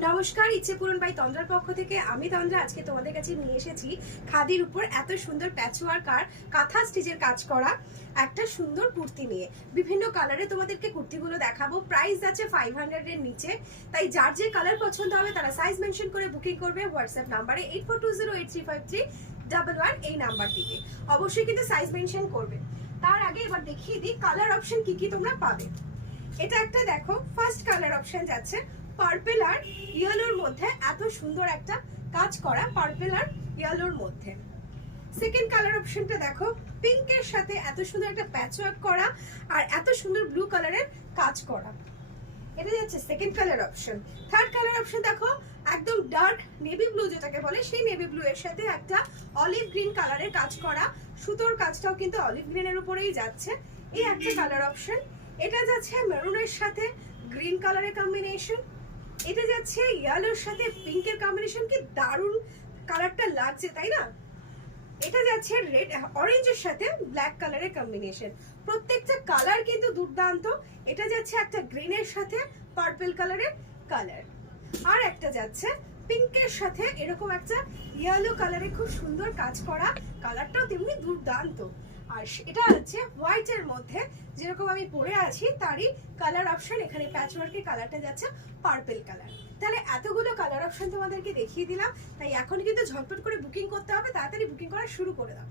নমস্কার, ইচ্ছে পূরণ বাই তন্দ্রার পক্ষ থেকে আমি তন্দ্রা আজকে তোমাদের কাছে নিয়ে এসেছি খাদির উপর এত সুন্দর প্যাচওয়ার্ক আর কাঁথা স্টিচের কাজ করা একটা সুন্দর কুর্তি নিয়ে। বিভিন্ন কালারে তোমাদেরকে কুর্তিগুলো দেখাবো। প্রাইস আছে 500 এর নিচে, তাই যার যে কালার পছন্দ হবে তারা সাইজ মেনশন করে বুকিং করবে হোয়াটসঅ্যাপ নাম্বারে 8420835311 এই নাম্বারটিতে। অবশ্যই কিন্তু সাইজ মেনশন করবে। তার আগে এবার দেখিয়ে দিই কালার অপশন কি কি তোমরা পাবে। এটা একটা দেখো, ফার্স্ট কালার অপশন যাচ্ছে পার্পল আর ইয়েলোর মধ্যে, এত সুন্দর একটা কাজ করা পার্পল আর ইয়েলোর মধ্যে। সেকেন্ড কালার অপশনটা দেখো, পিঙ্কের সাথে এত সুন্দর একটা প্যাচওয়ার্ক করা আর এত সুন্দর ব্লু কালারের কাজ করা। এটা যাচ্ছে second colour option. Third colour option দেখো, একদম ডার্ক নেভি ব্লু যেটাকে বলে, সেই নেভি ব্লু এর সাথে একটা অলিভ গ্রিন কালারের কাজ করা, সুতোর কাজটাও কিন্তু অলিভ গ্রিনের উপরেই যাচ্ছে। এই একটা কালার অপশন। এটা যাচ্ছে মেরুনের সাথে গ্রিন কালারের কম্বিনেশন। এটা যাচ্ছে ইয়েলোর সাথে পিঙ্কের কম্বিনেশন। কি দারুণ কালারটা লাগছে, তাই না? এটা যাচ্ছে রেড অরেঞ্জের সাথে ব্ল্যাক কালারের কম্বিনেশন। প্রত্যেকটা কালার কিন্তু দুর্দান্ত। এটা যাচ্ছে একটা গ্রিনের সাথে পার্পল কালারের কালার, আর একটা যাচ্ছে পিঙ্কের সাথে এরকম একটা ইয়েলো কালারে খুব সুন্দর কাজ করা, কালারটাও তেমনি দুর্দান্ত। আর এটা হচ্ছে হোয়াইটের মধ্যে, যেরকম আমি পরে আছি তারই কালার অপশন। এখানে প্যাচওয়ার্কের কালারটা যাচ্ছে পার্পল কালার। তাহলে এতগুলো কালার অপশন তোমাদেরকে দেখিয়ে দিলাম, তাই এখন কিন্তু ঝটপট করে বুকিং করতে হবে, তাড়াতাড়ি বুকিং করা শুরু করে দাও।